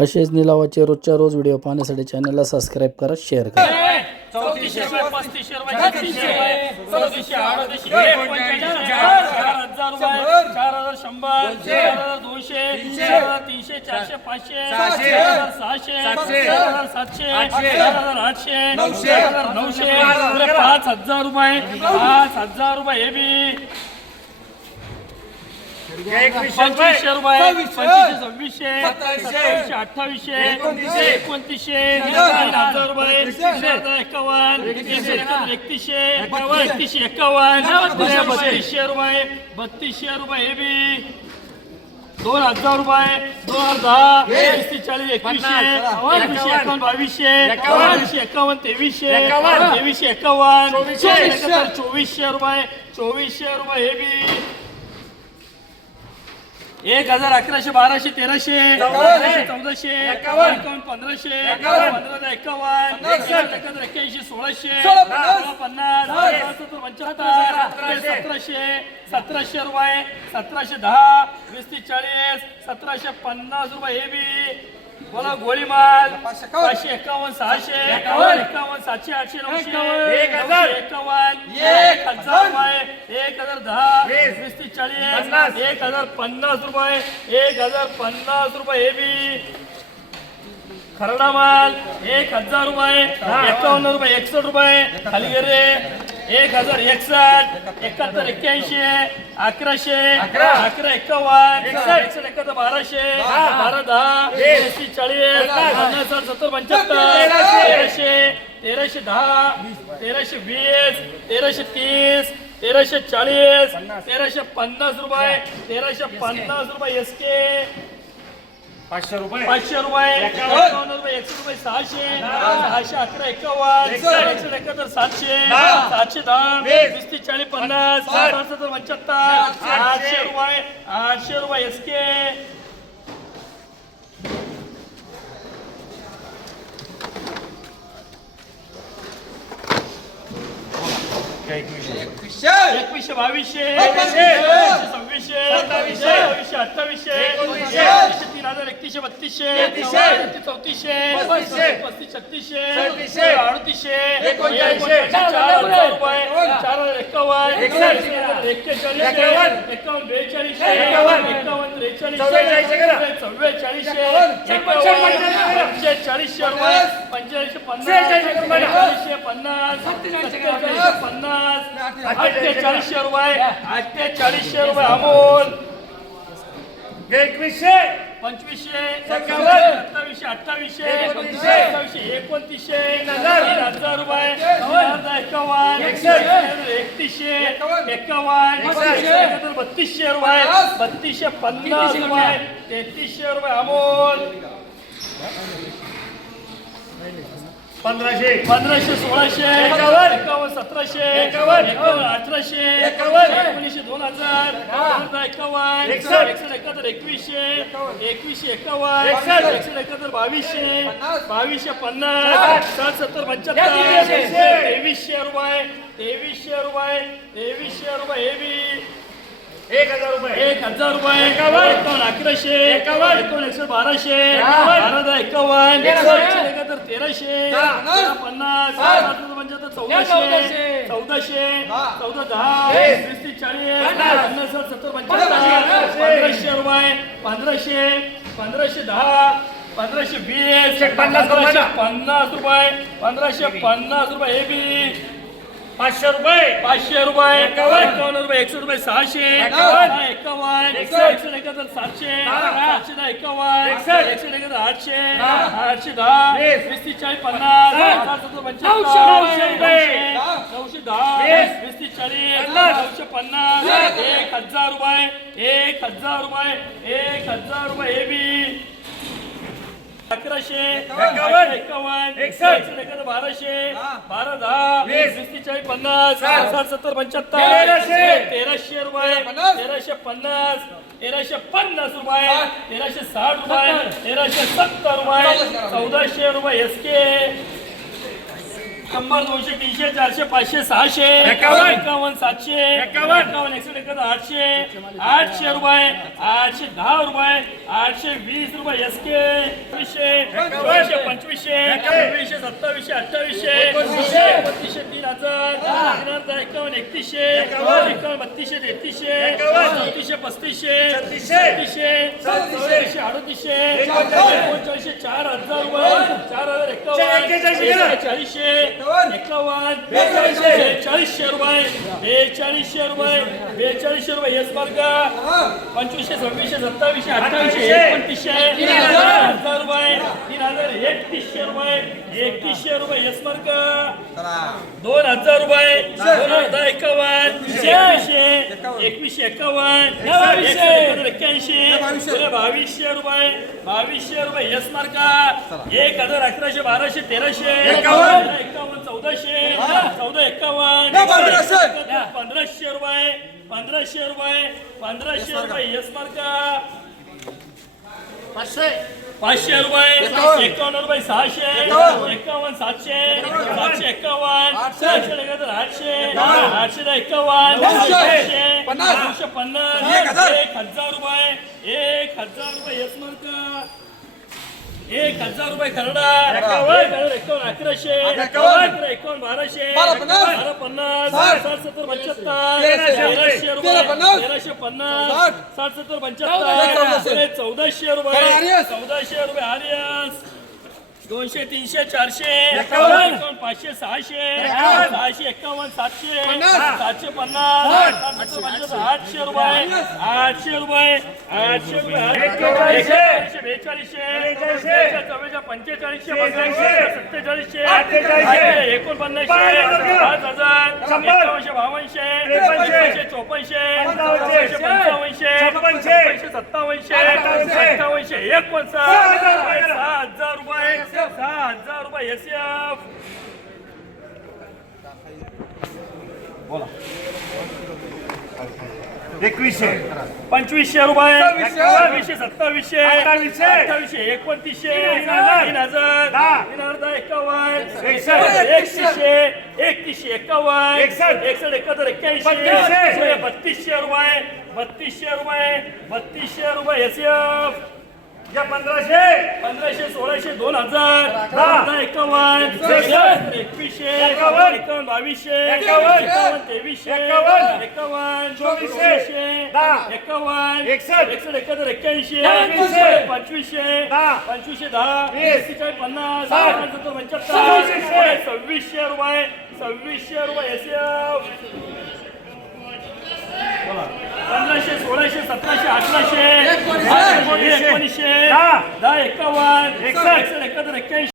असेच निलावाचे रोजच्या रोज व्हिडिओ पाहण्यासाठी चॅनलला सबस्क्राईब करा शेअर करा. दोनशे तीनशे चारशे पाचशे सहाशे चार हजार सातशे चार हजार आठशे नऊशे पुरे पाच हजार रुपये पाच हजार रुपये हे बी पंचवीसशे रुपये. पंचवीसशे सव्वीसशे. सत्तावीसशे. अठ्ठावीसशे एकोणतीसशे. हजार रुपये एकावन्न एकतीसशे. एकतीसशे एकावन्न बत्तीसशे रुपये बत्तीसशे रुपये हे बी. दोन हजार रुपये दोन हजार दहा वीस चाळीस एकवीसशे एकावन्न. बावीसशे बावीसशे एकावन्न तेवीसशे तेवीसशे एकावन्न. चोवीसशे रुपये चोवीसशे रुपये हे बी. एक हजार अकराशे बाराशे तेराशे चौदाशे एकावन्न. पंधराशे पंधरा एकावन्न एकाहत्तर एक्क्याऐंशी सोळाशे सोळा पन्नास. पंच्याहत्तर सतराशे सतराशे रुपये सतराशे दहा वीस तीस चाळीस सतराशे पन्नास रुपये हे बी बोला गोळीमाल. पाचशे एकावन्न. सहाशे. एकावन्न. सातशे आठशे नऊशे. एक हजार. एकावन्न. एक हजार रुपये. एक हजार दहा. वीस. तीस चाळीस. एक हजार पन्नास रुपये. एक हजार पन्नास रुपये हे बी. खरडा माल. एक हजार रुपये. एकावन्न रुपये एकसष्ट रुपये. खाली गेले एक हजार एकसष्ट एकाहत्तर एक्क्याऐंशी अकराशे अकरा. एकावन्न एकसष्ट. एकाहत्तर बाराशे बारा. दहा तीस चाळीस पन्नास. साठ सत्तर पंच्याहत्तर तेराशे. तेराशे दहा तेराशे वीस तेराशे तीस तेराशे चाळीस तेराशे पन्नास रुपये तेराशे पन्नास रुपये एस के पाचशे रुपये. पाचशे रुपये. रुपये एकशे रुपये सहाशे. सहाशे अकरा एकावन्न. एकशे एकाहत्तर सातशे. सातशे दहा. वीस. तीस चाळीस पन्नास. पंच्याहत्तर. आठशे रुपये आठशे रुपये एस के एकवीसशे. बावीसशे. सव्वीसशे. सत्तावीसशे. अठ्ठावीसशे. हजार एकतीसशे बत्तीसशे चौतीसशे पस्तीस छत्तीसशे अडतीसशे चार हजार रुपये. चार हजार एकावन्न एक्केचाळीस एकावन्न. बेचाळीसशे एकावन्न. त्रेचाळीसशे चव्वेचाळीसशे एकावन्न. चाळीसशे रुपये पंचेचाळीसशे पन्नास. पन्नास सत्तेचाळीसशे पन्नास अठ्ठेचाळीसशे रुपये. अठ्ठेचाळीसशे रुपये. अमोल. एकवीसशे. पंचवीसशे सत्तावीसशे अठ्ठावीसशे एकोणतीसशे एकोणतीसशे हजार रुपये एकावन्न एकतीसशे एकावन्न बत्तीसशे रुपये बत्तीसशे पन्नास रुपये तेहतीसशे रुपये अमोल. पंधराशे. पंधराशे सोळाशे. एकावन्न. सतराशे. एकावन्न. अठराशे. एकोणीसशे दोन हजार. हजार एकावन्न. एकसष्ट. एकाहत्तर एकवीसशे. एकवीसशे एकावन्न. एकसष्ट. एकाहत्तर बावीसशे. बावीसशे पन्नास. साठ. सत्तर पंच्याहत्तर. तेवीसशे रुपये. तेवीसशे रुपये. तेवीसशे रुपये बी एक हजार रुपये. एक हजार रुपये. एकावन्न. अकराशे. एकावन्न. एकोण एकशे बाराशे. बारा एकावन्न. एकाहत्तर तेराशे तेरा पन्नास पंच्याहत्तर चौदाशे चौदाशे. चौदा दहा वीस तीस चाळीस पन्नास. सत्तर पंच्याहत्तर पंधराशे रुपये पंधराशे पंधराशे दहा पंधराशे वीस पन्नास रुपये. ना. पन्नास रुपये पंधराशे पन्नास रुपये हे बी. पाचशे रुपये. पाचशे रुपये. एकावन्न. रुपये एकशे रुपये सहाशे. एकावन्न. एकशे एकाहत्तर सातशे. सातशे दहा एकावन्न. एकशे एकाहत्तर आठशे. आठशे दहा. वीस. वीस तीस चाळीस पन्नास. नऊशे दहा. वीस. वीस तीस चाळीस. पन्नास. नऊशे पन्नास. एक हजार रुपये. एक हजार रुपये. एक हजार रुपये हे बी. अकराशे एकावन्न. एकसष्ट. बाराशे. बारा दहा. चाळीस पन्नास. साठ. सत्तर पंच्याहत्तर. तेराशे. तेराशे रुपये. तेराशे पन्नास. तेराशे पन्नास. रुपये. तेराशे साठ रुपये. तेराशे सत्तर रुपये. चौदाशे रुपये. एस के शंभर दोनशे तीनशे चारशे पाचशे सहाशे एकावन्न. एकावन्न सातशे एकावन्न. एकावन्न एकशे एकावन्न आठशे आठशे रुपये आठशे दहा रुपये आठशे वीस रुपये एस के वीसशे दोनशे पंचवीसशे वीसशे सत्तावीसशे अठ्ठावीसशे. बत्तीसशे तीन हजार एकावन्न एकतीसशे एकावन्न बत्तीसशे तेहतीसशे. चौतीसशे पस्तीसशे छत्तीसशे. अडतीसशे एकोणचाळीसशे चार हजार रुपये चार हजार एकावन्न एक्केचाळीसशे गेलं. चाळीसशे एकावन्न. बेचाळीसशे. बेचाळीसशे रुपये. बेचाळीसशे रुपये. बेचाळीसशे रुपये. येस मार्ग पंचवीसशे सव्वीसशे सत्तावीसशे अठ्ठावीसशे एकोणतीसशे. तीन हजार. रुपये. तीन हजार. एकतीसशे रुपये. एकतीसशे रुपये. येस मार्ग दोन हजार रुपये. दोन हजार एकावन्न. एकवीसशे. एकवीसशे. एकावन्न. एक्क्याऐंशी. बावीसशे रुपये. बावीसशे रुपये यस मार्का एक हजार अकराशे बाराशे तेराशे. एकावन्न. एकावन्न चौदाशे. चौदा एकावन्न. पंधराशे रुपये पंधराशे रुपये पंधराशे रुपये यस मार्का पाचशे. रुपये एकावन्न रुपये सहाशे एकावन्न सातशे सातशे एकावन्न एकाहत्तर आठशे आठशे दहा एकावन्न आठशे नऊशे पन्नास एक हजार. रुपये एक हजार रुपये यस एक हजार रुपये खरडा. एकावन्न अकराशे. अकरा एकावन्न बाराशे. बारा पन्नास. साठ. सत्तर पंच्याहत्तर. तेराशे. रुपये. तेराशे पन्नास. साठ. सत्तर पंच्याहत्तर. चौदाशे. रुपये. चौदाशे रुपये आर्यस. दोनशे तीनशे चारशे पाचशे सहाशे सहाशे एकावन्न सातशे सातशे पन्नास आठशे रुपये आठशे रुपये आठशे रुपये. एकशे बेचाळीसशे. चव्वेचाळीसशे पंचेचाळीसशे पंच्याऐंशी सत्तेचाळीसशे. एकोणपन्नासशे. पाच हजार. एकावनशे बावनशे पंचावन्नशे. पंचावनशे. सत्तावनशे अठ्ठावनशे. अठ्ठावनशे सहा एकोणसाठ हजार रुपये. रुपये सहा हजार रुपये एस एफ एकवीसशे पंचवीसशे रुपये सव्वीसशे. सत्तावीसशे अठ्ठावीसशे. अठ्ठावीसशे एकोणतीसशे तीन हजार. तीन हजार. तीन हजार दहा एकावन्न. एकतीसशे एकतीसशे एकावन्न एकसष्ट. एकसष्ट एकाहत्तर एक्क्याऐंशी बत्तीसशे. बत्तीसशे रुपये बत्तीसशे रुपये बत्तीसशे रुपये एस एफ या पंधराशे पंधराशे सोळाशे दोन हजार एकावन्न. एकवीसशे एकावन्न. एकावन्न बावीसशे एकावन्न. तेवीसशे एकावन्न. एकावन्न चोवीसशे. एकावन्न एकसष्ट. एकसष्ट एकाहत्तर एक्क्याऐंशी पंचवीसशे. पंचवीसशे दहा. पंचवीसशे दहा वीस. एक्केचाळीस पन्नास. सत्तर पंच्याहत्तर सव्वीसशे. सव्वीसशे रुपये सव्वीसशे रुपये एस पंधराशे सोळाशे सतराशे अठराशे एकोणीसशे. दहा. एकावन्न. एकसष्ट एकाहत्तर एक्क्याऐंशी